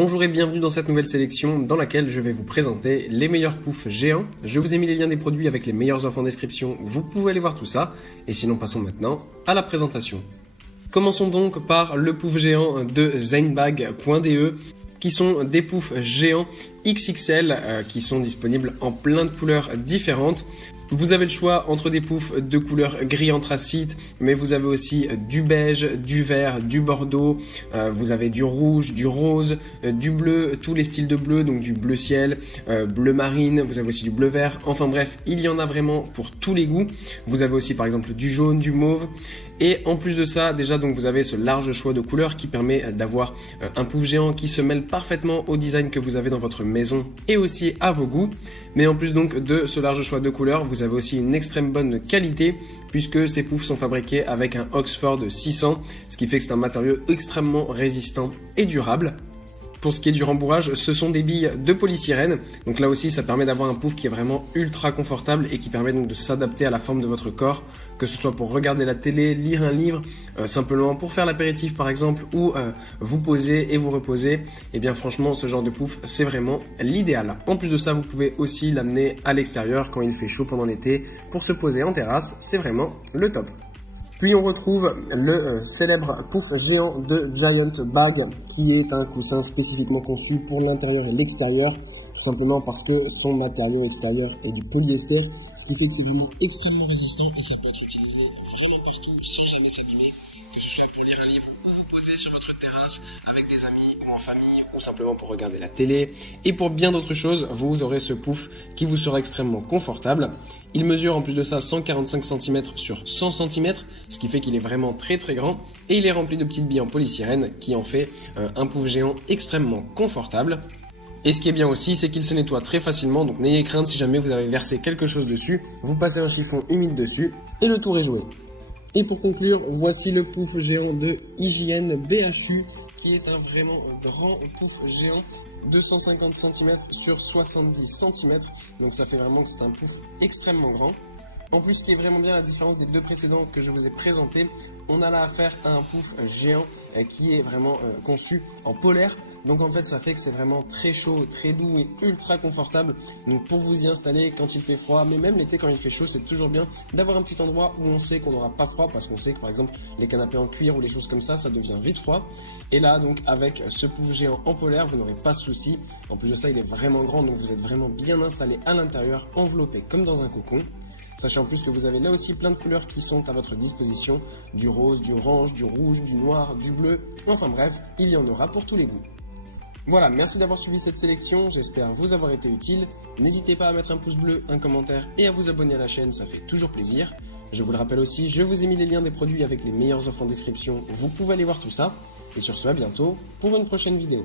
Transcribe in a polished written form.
Bonjour et bienvenue dans cette nouvelle sélection dans laquelle je vais vous présenter les meilleurs poufs géants. Je vous ai mis les liens des produits avec les meilleures offres en description, vous pouvez aller voir tout ça. Et sinon passons maintenant à la présentation. Commençons donc par le pouf géant de Zeinbag.de qui sont des poufs géants XXL qui sont disponibles en plein de couleurs différentes. Vous avez le choix entre des poufs de couleur gris anthracite, mais vous avez aussi du beige, du vert, du bordeaux, vous avez du rouge, du rose, du bleu, tous les styles de bleu, donc du bleu ciel, bleu marine, vous avez aussi du bleu vert, enfin bref, il y en a vraiment pour tous les goûts. Vous avez aussi par exemple du jaune, du mauve. Et en plus de ça, déjà donc vous avez ce large choix de couleurs qui permet d'avoir un pouf géant qui se mêle parfaitement au design que vous avez dans votre maison et aussi à vos goûts. Mais en plus donc de ce large choix de couleurs, vous avez aussi une extrême bonne qualité puisque ces poufs sont fabriqués avec un Oxford 600, ce qui fait que c'est un matériau extrêmement résistant et durable. Pour ce qui est du rembourrage, ce sont des billes de polystyrène. Donc là aussi, ça permet d'avoir un pouf qui est vraiment ultra confortable et qui permet donc de s'adapter à la forme de votre corps, que ce soit pour regarder la télé, lire un livre, simplement pour faire l'apéritif par exemple, ou vous poser et vous reposer. Et bien franchement, ce genre de pouf, c'est vraiment l'idéal. En plus de ça, vous pouvez aussi l'amener à l'extérieur quand il fait chaud pendant l'été pour se poser en terrasse. C'est vraiment le top. Puis on retrouve le célèbre pouf géant de Giant Bag qui est un coussin spécifiquement conçu pour l'intérieur et l'extérieur, tout simplement parce que son matériau extérieur est du polyester, ce qui fait que c'est vraiment extrêmement résistant et ça peut être utilisé vraiment partout sans jamais s'abîmer, que ce soit pour lire un livre ou vous poser sur votre terrasse avec des amis ou en famille ou simplement pour regarder la télé. Et pour bien d'autres choses, vous aurez ce pouf qui vous sera extrêmement confortable. Il mesure en plus de ça 145 cm sur 100 cm, ce qui fait qu'il est vraiment très grand et il est rempli de petites billes en polystyrène qui en fait un pouf géant extrêmement confortable. Et ce qui est bien aussi, c'est qu'il se nettoie très facilement, donc n'ayez crainte si jamais vous avez versé quelque chose dessus, vous passez un chiffon humide dessus et le tour est joué. Et pour conclure, voici le pouf géant de Hygiène BHU qui est un vraiment grand pouf géant de 150 cm sur 70 cm. Donc ça fait vraiment que c'est un pouf extrêmement grand. En plus, ce qui est vraiment bien la différence des deux précédents que je vous ai présentés, on a là affaire à un pouf géant qui est vraiment conçu en polaire. Donc en fait, ça fait que c'est vraiment très chaud, très doux et ultra confortable. Donc pour vous y installer quand il fait froid, mais même l'été quand il fait chaud, c'est toujours bien d'avoir un petit endroit où on sait qu'on n'aura pas froid parce qu'on sait que par exemple les canapés en cuir ou les choses comme ça devient vite froid. Et là donc avec ce pouf géant en polaire, vous n'aurez pas de souci. En plus de ça, il est vraiment grand, donc vous êtes vraiment bien installé à l'intérieur, enveloppé comme dans un cocon. Sachez en plus que vous avez là aussi plein de couleurs qui sont à votre disposition, du rose, du orange, du rouge, du noir, du bleu, enfin bref, il y en aura pour tous les goûts. Voilà, merci d'avoir suivi cette sélection, j'espère vous avoir été utile. N'hésitez pas à mettre un pouce bleu, un commentaire et à vous abonner à la chaîne, ça fait toujours plaisir. Je vous le rappelle aussi, je vous ai mis les liens des produits avec les meilleures offres en description, vous pouvez aller voir tout ça. Et sur ce, à bientôt pour une prochaine vidéo.